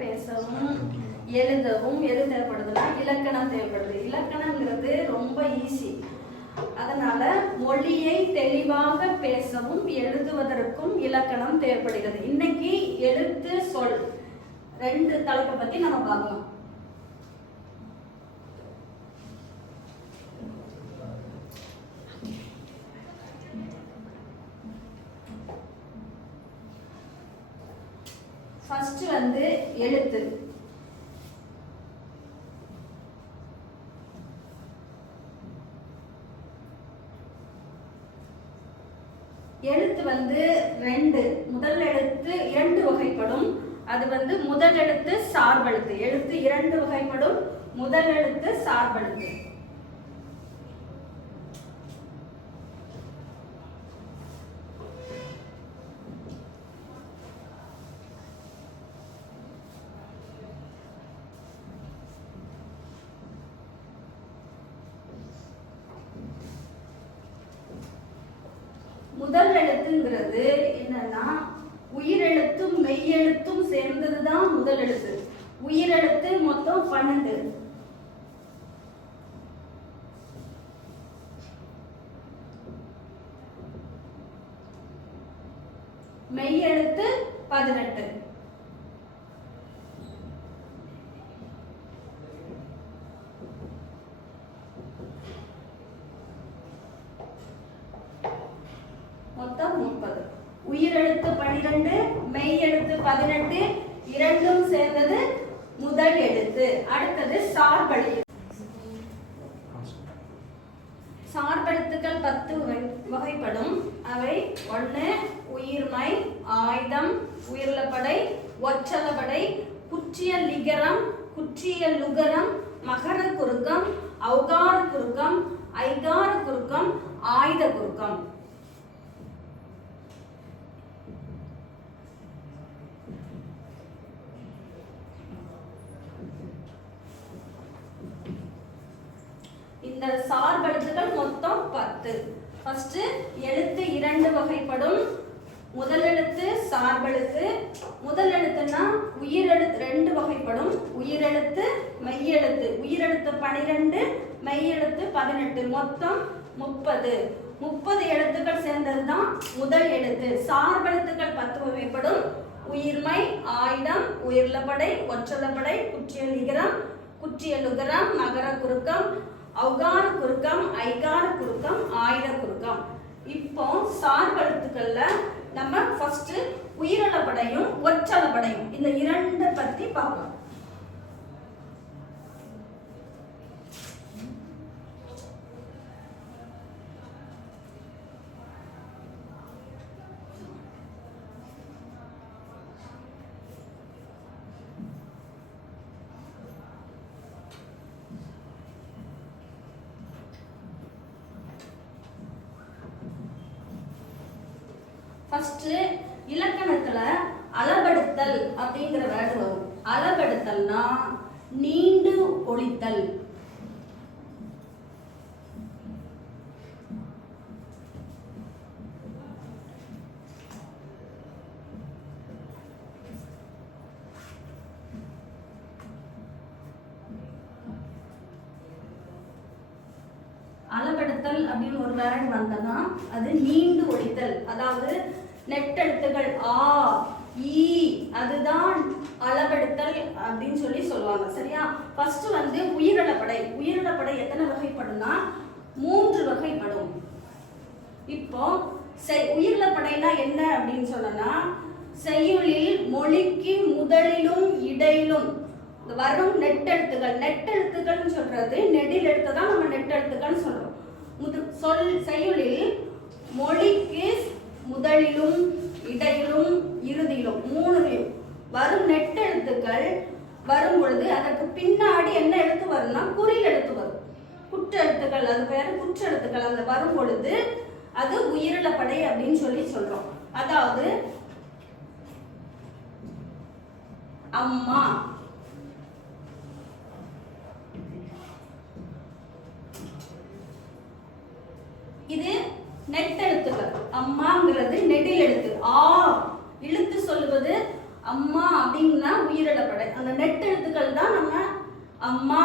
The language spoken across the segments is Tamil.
பேசவும் எழுதவும் எது தேவைப்படுதுன்னா இலக்கணம் தேவைப்படுது. இலக்கணங்கிறது ரொம்ப ஈஸி அதனால மொழியை தெளிவாக பேசவும் எழுதுவதற்கும் இலக்கணம் தேவைப்படுகிறது. இன்னைக்கு எழுத்து சொல் ரெண்டு தலைப்பை பத்தி நம்ம பார்க்கலாம் ஃபர்ஸ்ட் வந்து எழுத்து. எழுத்து வந்து ரெண்டு. முதல் எழுத்து இரண்டு வகைப்படும். அது வந்து முதல் எழுத்து சார்பெழுத்து. எழுத்து இரண்டு வகைப்படும். முதல் எழுத்து சார்பெழுத்து. முதல் எழுத்துங்கிறது என்னன்னா உயிரெழுத்தும் மெய்யெழுத்தும் சேர்ந்தது தான் முதல் எழுத்து உயிரெழுத்து மொத்தம் பன்னெண்டு. மெய்யெழுத்து பதினெட்டு மொத்தம் முப்பது உயிரெழுத்து பன்னிரெண்டு மெய் எழுத்து பதினெட்டு இரண்டும் சேர்ந்தது முதல் எழுத்து அடுத்தது சார்பழி சார்பெழுத்துக்கள் பத்து வகை- வகைப்படும் அவை ஒன்று உயிர்மை ஆயுதம் உயிர்லப்படை தளபடை குற்றிய லிகரம் குற்றிய லுகரம் மகர குறுக்கம் ஔகார குறுக்கம் ஐகார குறுக்கம் ஆயுத குறுக்கம். இந்த சார்பெழுத்துக்கள் மொத்தம் பத்து. ஃபர்ஸ்ட் எழுத்து இரண்டு வகைப்படும். முதல் எழுத்து சார்பெழுத்து முதல் எழுத்துன்னா உயிரெழுத்து ரெண்டு வகைப்படும். உயிரெழுத்து மெய்யெழுத்து உயிரெழுத்து பனிரெண்டு மெய்யெழுத்து பதினெட்டு. மொத்தம் முப்பது. முப்பது எழுத்துக்கள் சேர்ந்தது தான் முதல் எழுத்து. சார்பெழுத்துக்கள் பத்து வகைப்படும். உயிர்மை ஆயுதம் உயிர்லப்படை ஒற்றலப்படை குற்றியல் நிகரம் குற்றியலுகரம் மகர குறுக்கம் அவகார குறுக்கம் ஐகார குறுக்கம் ஆயுத குறுக்கம். இப்போ சார்பெழுத்துக்கள்ல நம்ம ஃபர்ஸ்ட் உயிரளப்படையும் ஒற்றளப்படையும். இந்த இரண்டை பத்தி பார்க்கலாம் ஃபர்ஸ்ட் இலக்கணத்துல அளபடுத்தல் அப்படிங்கிற வேர்டு வரும். அளபடுத்தல்னா நீண்டு ஒழித்தல். அளபடுத்தல் அப்படின்னு ஒரு வேர்டு வந்தனா அது நீண்டு ஒழித்தல். அதாவது நெட்டெழுத்துகள் ஆ ஈ அதுதான் அளவெடுத்தல் அப்படின்னு சொல்லி சொல்லுவாங்க. சரியா? ஃபர்ஸ்ட் வந்து உயிரிழப்படை. உயிரிழப்படை எத்தனை வகைப்படும்னா மூன்று வகைப்படும். இப்போ செய் உயிரிழப்படைனா என்ன அப்படின்னு சொன்னோம்னா செய்யுளில் மொழிக்கு முதலிலும் இடையிலும். வரும் நெட்டெழுத்துகள். நெட்டெழுத்துக்கள்னு சொல்றது நெடில் எழுத்து தான் நம்ம நெட்டெழுத்துக்கள்னு சொல்றோம். முது சொல் செய்யுளில் மொழிக்கு முதலிலும் இடையிலும் இறுதியிலும் மூணுலையும். வரும் நெட்டெழுத்துக்கள் வரும் பொழுது அதற்கு பின்னாடி என்ன எழுத்து வரும்னா குறில் எழுத்து வரும். குற்றெழுத்துக்கள் அது பேர் குற்றெழுத்துக்கள் அந்த வரும் பொழுது அது உயிரிழப்படை அப்படின்னு சொல்லி சொல்றோம். அதாவது அம்மா. அம்மாங்கிறது நெடில் எழுத்து. ஆ இழுத்து சொல்லுவது அம்மா அப்படின்னா உயிரிழப்படை. அந்த நெட்டெழுத்துக்கள் தான் நம்ம அம்மா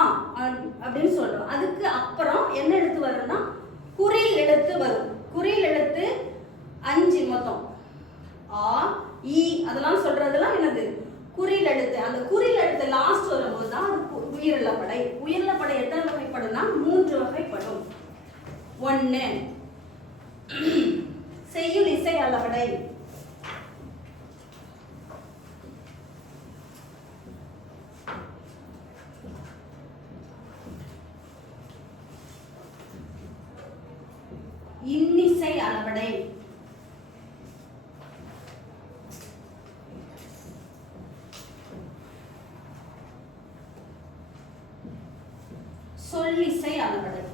அப்படின்னு சொல்றோம். அதுக்கு அப்புறம் என்ன எழுத்து வரும்னா குறில் எழுத்து வரும். குறில் எழுத்து அஞ்சு மொத்தம். ஆ இ அதெல்லாம் சொல்றதெல்லாம் என்னது? குறில் எழுத்து. அந்த குறில் எழுத்து லாஸ்ட் வரும்போது தான் அது உயிரிழப்படை. உயிரிழப்படை எத்தனை வகைப்படும்னா மூன்று வகைப்படும். ஒன்று செய்யுள் இசை அளவடை இன்னிசை அளவடை சொல்லிசை அளவடை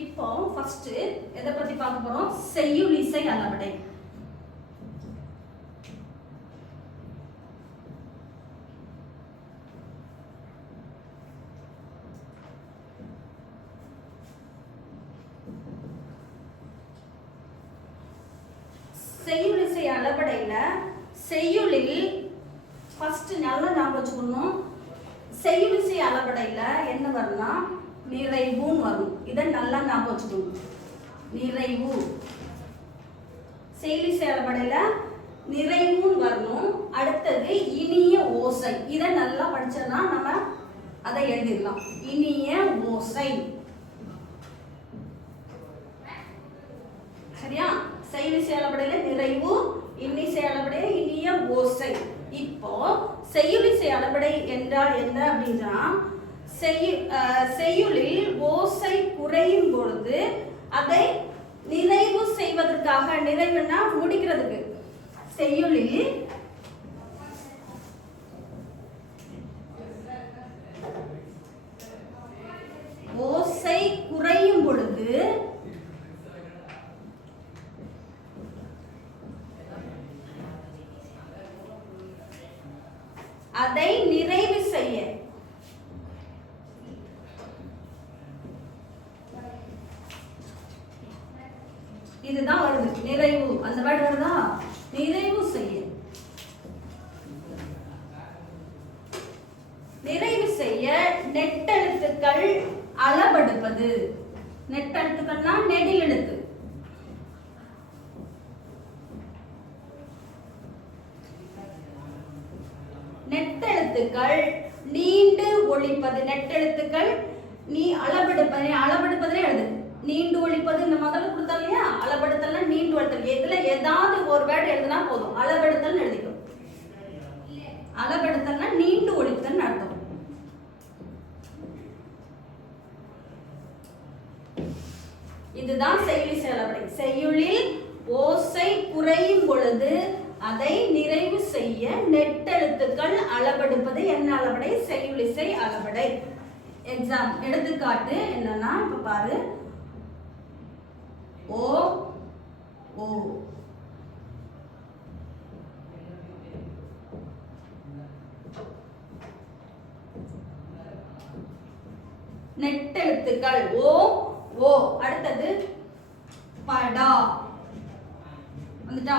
இப்போ ஃபர்ஸ்ட் எதை பத்தி பார்க்க போறோம்? செய்யுள் இசை அளவடை செய்யுள் இசை அளவடையில செய்யுளில் ஃபர்ஸ்ட் நல்லா ஞாபகம் வச்சுக்கணும். செய்யுளிசை அளவடையில என்ன வரும்னா நிறைவுன்னு வரும். இதை நல்லா ஞாபகம் வச்சுக்கணும். நிறைவு செயலி செயல்படையில் நிறைவுன்னு வரணும். அடுத்தது இனிய ஓசை. இதை நல்லா படிச்சோம்னா நம்ம அதை எழுதிடலாம். இனிய ஓசை. சரியா? செயலி செயல்படையில நிறைவு இன்னி செயல்படையில இனிய ஓசை. இப்போ செயலி செயல்படை என்றால் என்ன அப்படின்னா செய்யுளில் ஓசை குறையும் பொழுது அதை நிறைவு செய்வதற்காக நிறைவுனா முடிக்கிறதுக்கு. செய்யுளில் ஓசை குறையும் பொழுது அதை நிறைவு செய்ய இதுதான் வருது நிறைவு. அந்த வேர்டு வருதா? நிறைவு செய்ய. நிறைவு செய்ய நெட்டெழுத்துக்கள் அளபெடுப்பது. நெட்டெழுத்துக்கள்னா நெடில் எழுத்து நெட்டெழுத்துக்கள் நீண்டு ஒழிப்பது. நெட்டெழுத்துக்கள் நீ அளபெடுப்பது அளபெடுப்பதே எழுது. நீண்டு ஒழிப்பது இந்த முதல்ல கொடுத்தா நீண்டு ஒழித்தல் எதுல ஏதாவது ஒரு வேர்டு எழுதுனா போதும். அளவெடுத்தல் எழுதிக்கும் அளபெடுத்தல்னா நீண்டு ஒழித்தல் அர்த்தம். இதுதான் செய்யுளி செயலப்படை. செய்யுளில் ஓசை குறையும் பொழுது அதை நிறைவு செய்ய நெட்டெழுத்துக்கள் அளவெடுப்பது என்ன அளவடை? செய்யுளிசை அளவடை. எக்ஸாம் எடுத்துக்காட்டு என்னன்னா இப்ப பாரு ஓ ஓ எழுத்துக்கள் ஓ ஓ அடுத்தது படா. வந்துட்டா?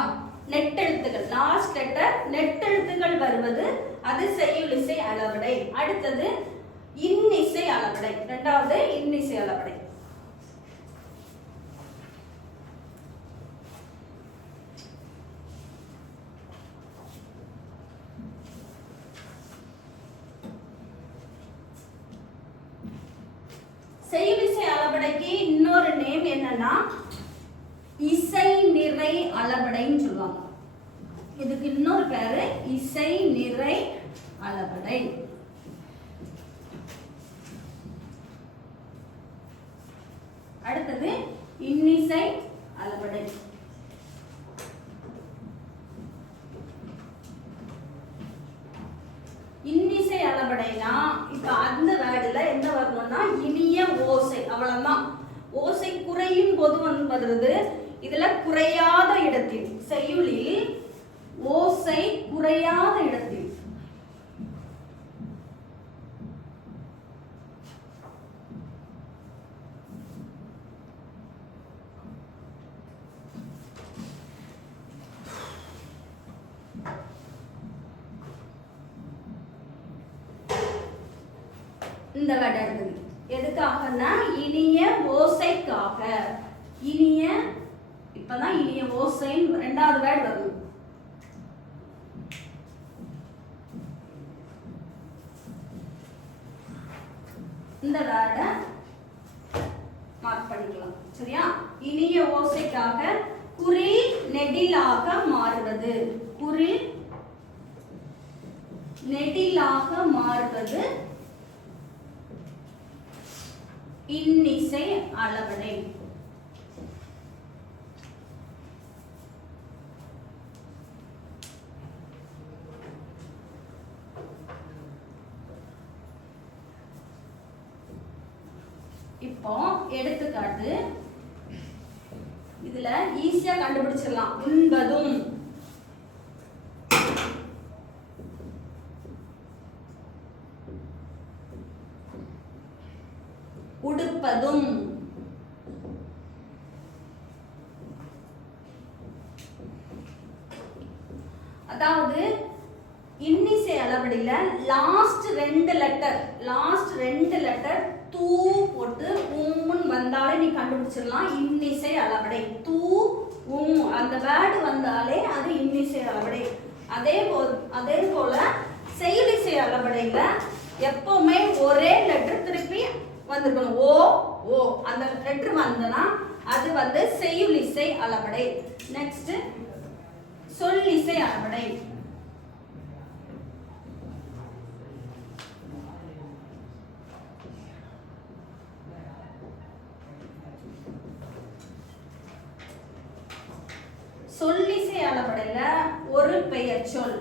நெட்டெழுத்துக்கள். லாஸ்ட் லெட்டர் நெட்டெழுத்துக்கள் வருவது அது செய்யுளிசை அளவடை. அடுத்தது இன்னிசை அளவடை. ரெண்டாவது இன்னிசை அளவடை செய்யுளிசை அளவடைக்கு இன்னொரு என்னன்னா இசை நிறை அளவடைன்னு சொல்லுவாங்க. இதுக்கு இன்னொரு பேரு இசை நிறை அளவடை அடுத்தது இன்னிசை அளவடை இன்னிசை அளவடை அளபடைனா இப்ப அந்த வேர்டுல என்ன வரணும்னா இனிய ஓசை அவ்வளவுதான் ஓசை குறையும் போது வந்து வருது இதுல குறையாத இடத்தில் செய்யுளில் ஓசை குறையாத இடத்தில். இந்த வேர்டு எதுக்காகனா எதுக்காகன்னா இனிய ஓசைக்காக. இனிய இப்பதான் இனிய ஓசைன்னு ரெண்டாவது வேர்டு வரும் இந்த வேர்டை மார்க் பண்ணிக்கலாம். சரியா? இனிய ஓசைக்காக குரில் நெடிலாக மாறுவது. குரில் நெடிலாக மாறுவது இன்னிசை அளவடை இப்போ எடுத்துக்காட்டு இதுல ஈஸியா கண்டுபிடிச்சிடலாம் உண்பதும் உடுப்பதும் அதாவது இன்னிசை அளவடியில லாஸ்ட் ரெண்டு லெட்டர் லாஸ்ட் ரெண்டு லெட்டர் தூ போட்டு உம்முன்னு வந்தாலே நீ கண்டுபிடிச்சிடலாம். இன்னிசை அளவடை. தூ உம். அந்த வேர்டு வந்தாலே அது இன்னிசை அளவடை. அதே போல் அதே போல செயலிசை அளவடையில எப்பவுமே ஒரே லெட்டர் திருப்பி வந்திருக்கணும். ஓ ஓ அந்த லெட்ரு வந்தனா அது வந்து செய்யுளிசை அளவடை நெக்ஸ்ட் சொல்லிசை அளவடை சொல்லிசை அளபடையில ஒரு பெயர் சொல்.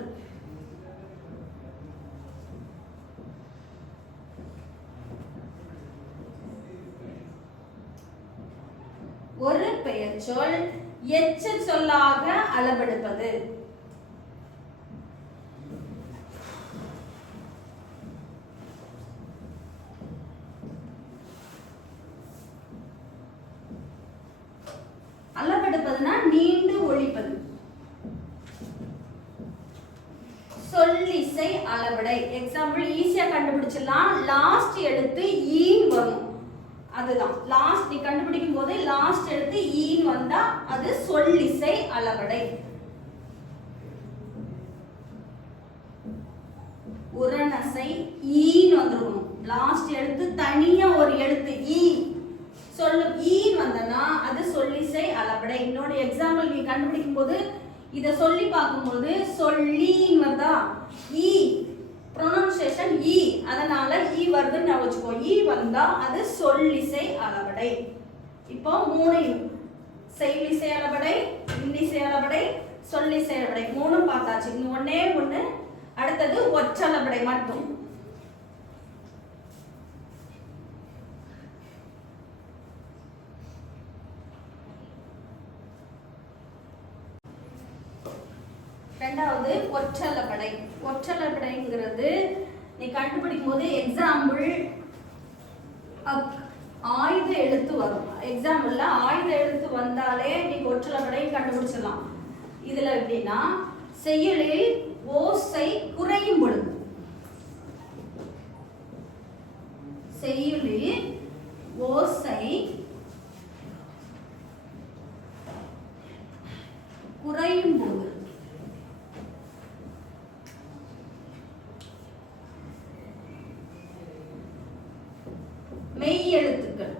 ஒரு பெயர் சொல் எச்ச சொல்லாக அளவெடுப்பது அளவெடுப்பதுனா நீண்டு ஒழிப்பது சொல்லிசை அளவடை எக்ஸாம்பிள் ஈஸியா கண்டுபிடிச்சிடலாம் லாஸ்ட் எழுத்து ஈன் வரும் அதுதான். லாஸ்ட் நீ கண்டுபிடிக்கும் போது லாஸ்ட் எடுத்து ஈன் வந்தா அது சொல்லிசை அளவடை. உரணசை ஈன் வந்துருக்கணும். லாஸ்ட் எடுத்து தனியா ஒரு எழுத்து ஈ. சொல்லு ஈன் வந்தனா அது சொல்லிசை அளவடை. இன்னொரு எக்ஸாம்பிள் நீ கண்டுபிடிக்கும் போது இதை சொல்லி பார்க்கும்போது சொல்லின்னு வருதா? ஈ. ப்ரொனன்சியேஷன் இ e. அதனால இ வருதுன்னு நான் வச்சுக்கோ. ஈ வந்தா அது சொல்லிசை அளவடை. இப்போ மூணு செயலிசை அளவடை இன்னிசை அளவடை சொல்லிசை அளவடை. மூணும் பார்த்தாச்சு. இன்னும் ஒன்று ஒண்ணு அடுத்தது ஒற்றளவடை மட்டும். நீ கண்டுபிடிக்கும் போது எக்ஸாம்பிள் ஆயுத எழுத்து வரும். எக்ஸாம்பிள்ல ஆயுத எழுத்து வந்தாலே நீ ஒற்றளபடை கண்டுபிடிச்சிடலாம். இதுல எப்படின்னா செயலில் ஓசை குறையும் பொழுது. செய்யுளில் ஓசை குறையும் பொழுது மெய் எழுத்துக்கள்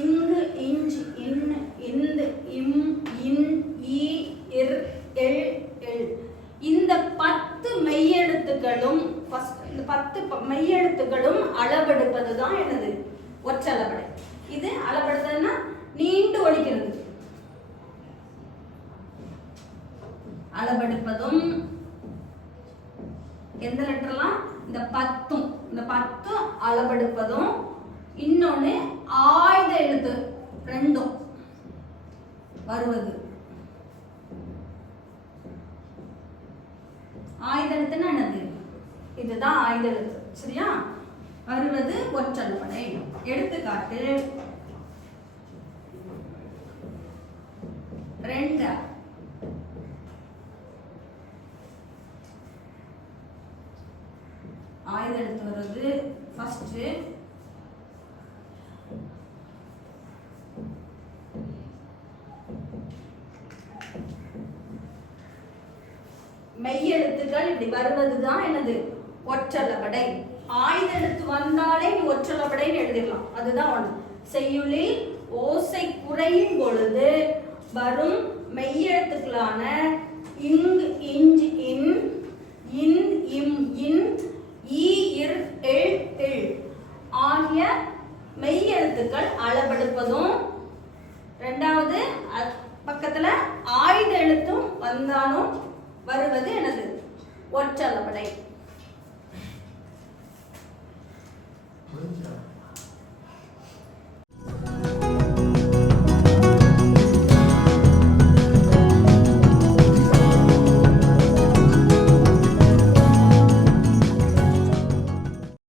இங்கு இஞ்ச் இன் இந்து இம் இன் ஈ இர் எல் எல் இந்த பத்து மெய்யெழுத்துக்களும் first இந்த பத்து ப- மெய்யெழுத்துக்களும் அளவெடுப்பது தான் என்னது ஒற்றளபடை இது அளபடுத்தல்னா நீண்டு ஒழிக்கிறது அளபெடுப்பதும் எந்த லெட்டர்லாம் இந்த பத்தும். இந்த பத்தும் அளவெடுப்பதும் இன்னொன்று ஆயுத எழுத்து ரெண்டும் வருவது. ஆயுத எழுத்துன்னா என்னது? இதுதான் ஆயுத எழுத்து. சரியா? வருவது ஒற்றல்படை எடுத்துக்காட்டு. ரெண்டு ஆயுத எழுத்து வர்றது ஃபர்ஸ்ட் மெய்யெழுத்துக்கள் இப்படி வருவது தான் என்னது ஒற்றளபடை ஆயுத எழுத்து வந்தாலே நீ ஒற்றளபடைன்னு எழுதிடலாம். அதுதான் ஒன்று செய்யுளி ஓசை குறையும் பொழுது வரும் மெய்யெழுத்துக்களான இங்கு இஞ்சி